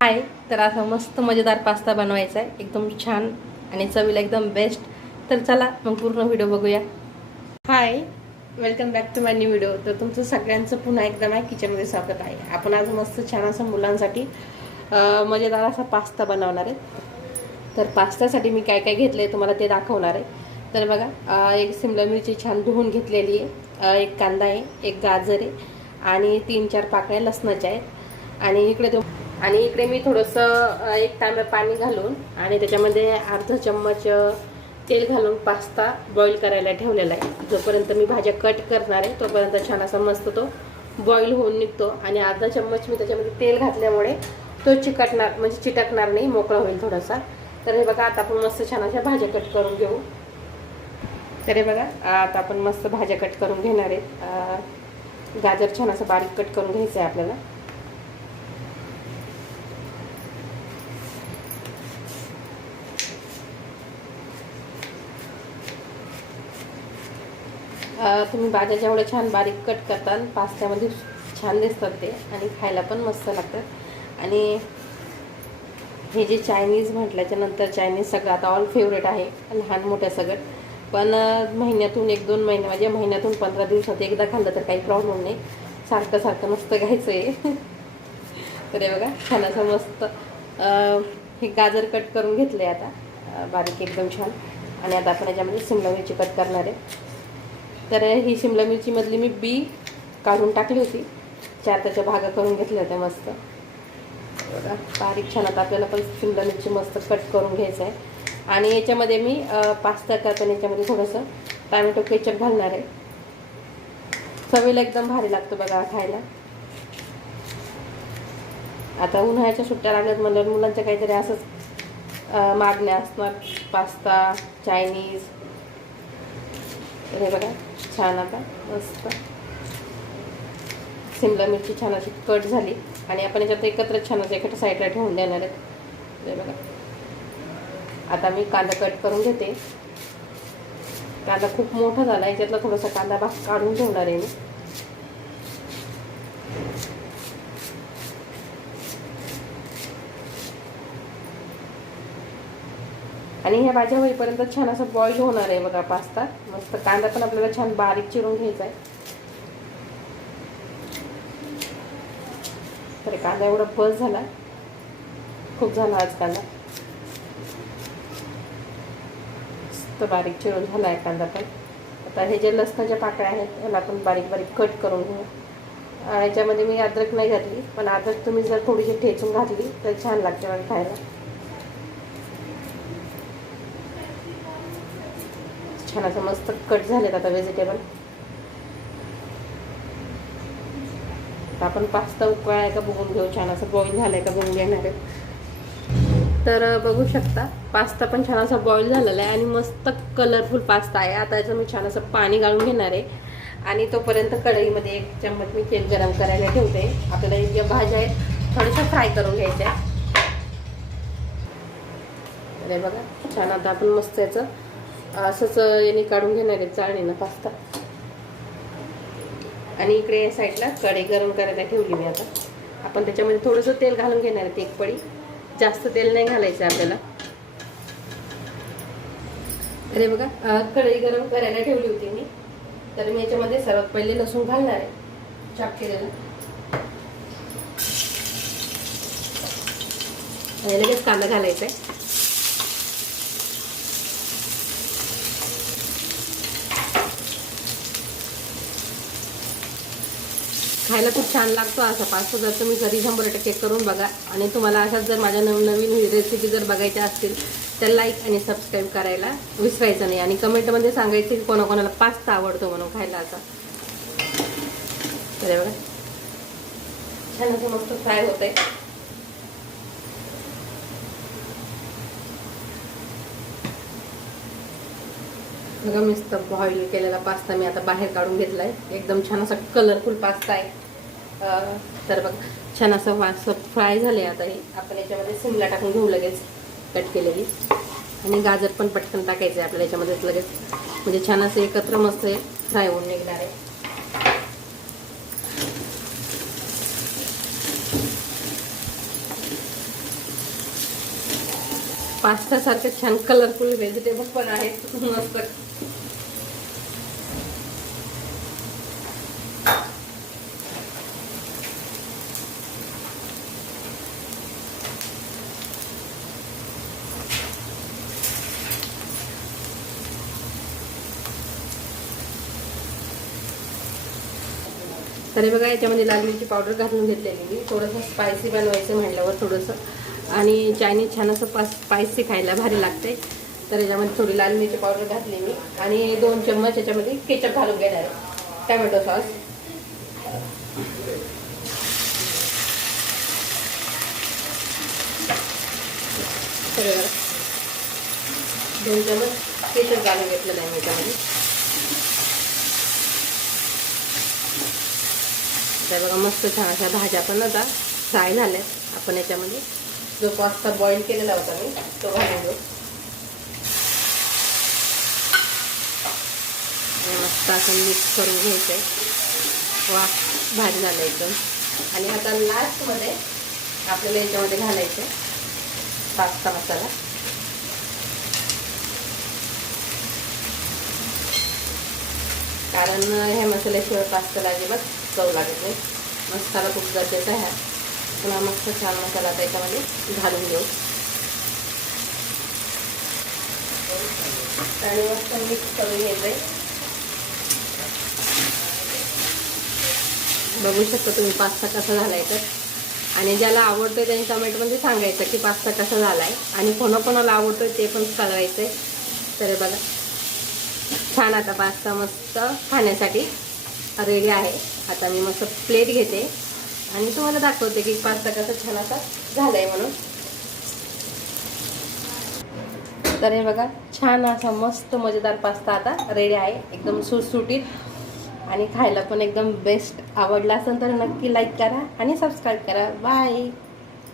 हाय. तर असा मस्त मजेदार पास्ता बनवायचा आहे, एकदम छान आणि चवीला एकदम बेस्ट. तर चला मग पूर्ण व्हिडिओ बघूया. Hi, welcome back to my new video. तर तुमचं सगळ्यांचं पुन्हा एकदा माझ्या किचनमध्ये स्वागत आहे. आपण आज मस्त छान असं मुलांसाठी मजेदार असा पास्ता बनवणार आहे. तर पास्त्यासाठी मी काय काय घेतलं आहे तुम्हाला ते दाखवणार आहे. तर बघा, एक शिमला मिरची छान धुवून घेतलेली आहे, एक कांदा आहे, एक गाजर आहे आणि 3-4 पाकळ्या लसणाच्या आहेत. आणि इकडे मी थोडंसं 1 तांब्या पाणी घालून आणि त्याच्यामध्ये अर्धा चम्मच तेल घालून पास्ता बॉईल करायला ठेवलेला आहे. जोपर्यंत मी भाज्या कट करणार आहे तोपर्यंत छान असा मस्त तो बॉईल होऊन निघतो. आणि अर्धा चम्मच मी त्याच्यामध्ये तेल घातल्यामुळे तो चिटकणार नाही, मोकळा होईल थोडासा. तर हे बघा, आता आपण मस्त छान अशा भाज्या कट करून घेऊ. तर हे बघा, आता आपण मस्त भाज्या कट करून घेणार आहेत. गाजर छान असं बारीक कट करून घ्यायचं आहे आपल्याला. तुम्ही भाज्या जेवढ्या छान बारीक कट करताल पास्त्यामध्ये छान दिसतात ते आणि खायला पण मस्त लागतात. आणि हे जे चायनीज म्हटल्याच्या नंतर चायनीज सगळं आता ऑल फेवरेट आहे, लहान मोठ्या सगळं. पण महिन्यातून 1-2 महिने म्हणजे महिन्यातून 15 दिवसात एकदा खाल्लं तर काही प्रॉब्लेम नाही. सारखं सारखं मस्त घ्यायचं आहे. तर हे बघा, छान असं मस्त हे गाजर कट करून घेतले आता बारीक एकदम छान. आणि आता आपण याच्यामध्ये शिमला मिरची कट करणार आहे. तर ही शिमला मिरचीमधली मी बी काढून टाकली होती, 4 त्याच्या भागा करून घेतल्या होत्या मस्त. बघा बारीक छान. आता आपल्याला पण शिमला मिरची मस्त कट करून घ्यायचं आहे. आणि याच्यामध्ये मी पास्ता करताना याच्यामध्ये थोडंसं टॅमॅटो केचप घालणार आहे. चवीला एकदम भारी लागतो बघा खायला. आता उन्हाळ्याच्या सुट्ट्या लागल्यात म्हणल्यावर मुलांच्या काहीतरी असंच मागण्या असणार, पास्ता चायनीज. तर हे बघा छान. आता मस्त शिमला मिरची छान अशी कट झाली आणि आपण याच्यात एकत्र छान असं एका साईडला ठेवून देणार आहेत. हे बघा, आता मी कांदा कट करून घेते. कांदा खूप मोठा झाला, याच्यातला थोडासा कांदा भाग काढून ठेवणार आहे मी. आणि ह्या भाज्या होईपर्यंत छान असं बॉईल होणार आहे बघा पास्ता मस्त. कांदा पण आपल्याला छान बारीक चिरून घ्यायचा आहे. तर कांदा एवढा बस झाला, खूप झाला आज कांदा. मस्त बारीक चिरून झाला आहे कांदा पण. आता हे जे लसणाच्या पाकळ्या आहेत याला आपण बारीक बारीक कट करून घेऊ. याच्यामध्ये मी अद्रक नाही घातली, पण अद्रक तुम्ही जर थोडीशी ठेचून घातली तर छान लागते मला खायला. छान असं मस्त कट झालेत आता व्हेजिटेबल. आपण पास्ता उकळाय का बघून घेऊ, छान असं बॉईल झालाय का बघून घेणार आहे. तर बघू शकता पास्ता पण छान असा बॉईल झालेला आहे आणि मस्त कलरफुल पास्ता आहे. आता याचं मी छान असं पाणी गाळून घेणार आहे. आणि तोपर्यंत कढईमध्ये 1 चम्मच मी तेल गरम करायला ठेवते. आपल्याला ज्या भाज्या आहेत थोड्याशा फ्राय करून घ्यायच्या. अरे बघा छान. आता आपण मस्त याचं असंच याने काढून घेणार आहे चाळणीनं पास्ता. आणि इकडे या साईडला कढई गरम करायला ठेवली मी. आता आपण त्याच्यामध्ये थोडंसं तेल घालून घेणार आहे, 1 पळी. जास्त तेल नाही घालायचं आपल्याला. अरे बघा, कढई गरम करायला ठेवली होती मी. तर मी याच्यामध्ये सर्वात पहिले लसूण घालणार आहे, चाप केलेला. आणि लगेच कांदा घालायचा आहे. खायला खूप छान लागतो असा पास्ता. जर तुम्ही घरी 100% करून बघा. आणि तुम्हाला अशाच जर माझ्या नवीन रेसिपी जर बघायच्या असतील तर लाईक आणि सबस्क्राईब करायला विसरायचं नाही. आणि कमेंटमध्ये सांगायचं की कोणाकोणाला पास्ता आवडतो म्हणून खायला असा. तर बघा छान असं मस्त फ्राय होत आहे. बघा मस्त बॉईल केलेला पास्ता मी आता बाहेर काढून घेतला आहे. एकदम छान असा कलरफुल पास्ता आहे. तर बघ छान असं फ्राय झाले. आता हे आपण याच्यामध्ये शिमला टाकून घेऊ लगेच कट केलेली. आणि गाजर पण पटकन टाकायचं आहे आपल्याला याच्यामध्येच लगेच, म्हणजे छान असं एकत्र मस्त फ्राय होऊन निघणार आहे. पास्तासारखं छान कलरफुल व्हेजिटेबल पण आहेत मस्त. तरी बघा याच्यामध्ये लाल मिरची पावडर घालून घेतलेली मी. थोडंसं स्पायसी बनवायचं म्हटल्यावर थोडंसं, आणि चायनीज छान असं स्पायसी खायला भारी लागते. तर याच्यामध्ये थोडी लाल मिरची पावडर घातली मी, आणि 2 चम्मच याच्यामध्ये केचप घालून घेणार आहे, टॅमॅटो सॉस. तर 2 चम्मच केचप घालून घेतलेलं आहे मी याच्यामध्ये. तर बघा मस्त छान अशा भाज्या पण आता फ्राय झाल्यात. आपण याच्यामध्ये जो पास्ता बॉईल केलेला होता मी तो घालून घेऊ. मस्त असं मिक्स करून घ्यायचं आहे. वा, भाजी झालं एकदम. आणि आता लास्टमध्ये आपल्याला याच्यामध्ये घालायचं पास्ता मसाला. कारण ह्या मसाल्याशिवाय पास्ताला अजिबात चव लागत नाही. मसाला खूप गरजेचा आहे. पुन्हा मस्त छान मसाला त्याच्यामध्ये घालून घेऊ आणि मस्त मिक्स करून घ्यायचंय. बघू शकता तुम्ही पास्ता कसा झालाय. तर आणि ज्याला आवडतोय त्यांनी कमेंटमध्ये सांगायचं की पास्ता कसा झालाय, आणि कोणाकोणाला आवडतोय ते पण सांगायचंय. तर बघा छान आता पास्ता मस्त खाण्यासाठी रेडी आहे. आता मी मस्त प्लेट घेते आणि तुम्हाला दाखवते की पास्ता कसा छान असा झालाय म्हणून. तर हे बघा छान असा मस्त मजेदार पास्ता आता रेडी आहे, एकदम सुटसुटीत आणि खायला पण एकदम बेस्ट. आवडला असेल तर नक्की लाईक करा आणि सबस्क्राईब करा. बाय.